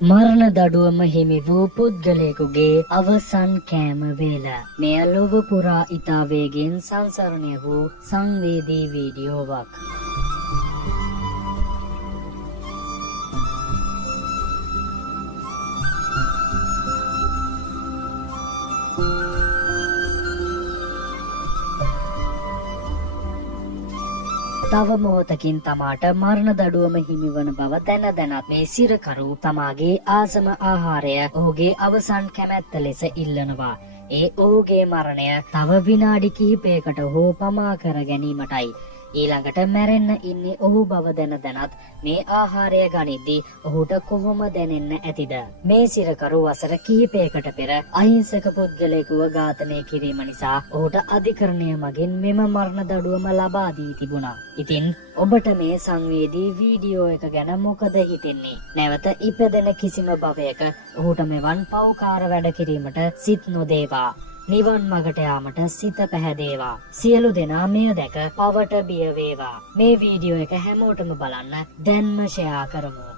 මරණ දඩුවම හිමි වූ පුද්ගලයෙකුගේ අවසන් කෑම වේල. මෙය ලොව පුරා ඉතා වේගෙන් සංසරණය වූ සංවේදී වීඩියෝවක්. තව මොහොතකින් තමාට මරණ දඩුවම හිමිවන බව දැන දැනත් මේ සිරකරු තමාගේ ආසම ආහාරය ඔහුගේ අවසන් කැමැත්ත ලෙස ඉල්ලනවා. ඒ ඔහුගේ මරණය තව විනාඩි කිහිපයකට හෝ පමා කර ගැනීමටයි. ඊළඟට මැරෙන්න ඉන්නේ ඔහු බව දැන දැනත් මේ ආහාරය ගනිද්දී ඔහුට කොහොම දැනෙන්න ඇතිද? මේ සිරකරු වසර කිහිපයකට පෙර අහිංසක පුද්ගලයෙකුව ඝාතනය කිරීම නිසා ඔහුට අධිකරණය මගින් මෙම මරණ දඩුවම ලබා දී තිබුණා. ඉතින් ඔබට මේ සංවේදී වීඩියෝ එක ගැන මොකද හිතෙන්නේ? නැවත ඉපදෙන කිසිම භවයක ඔහුට මෙවන් පව්කාර වැඩ කිරීමට සිත් නොදේවා. නිවන් මගට යාමට සිත පැහැදේවා. සියලු දෙනා මෙය දැක පවට බිය වේවා. මේ වීඩියෝ එක හැමෝටම බලන්න දැන්ම ෂෙයා කරමු.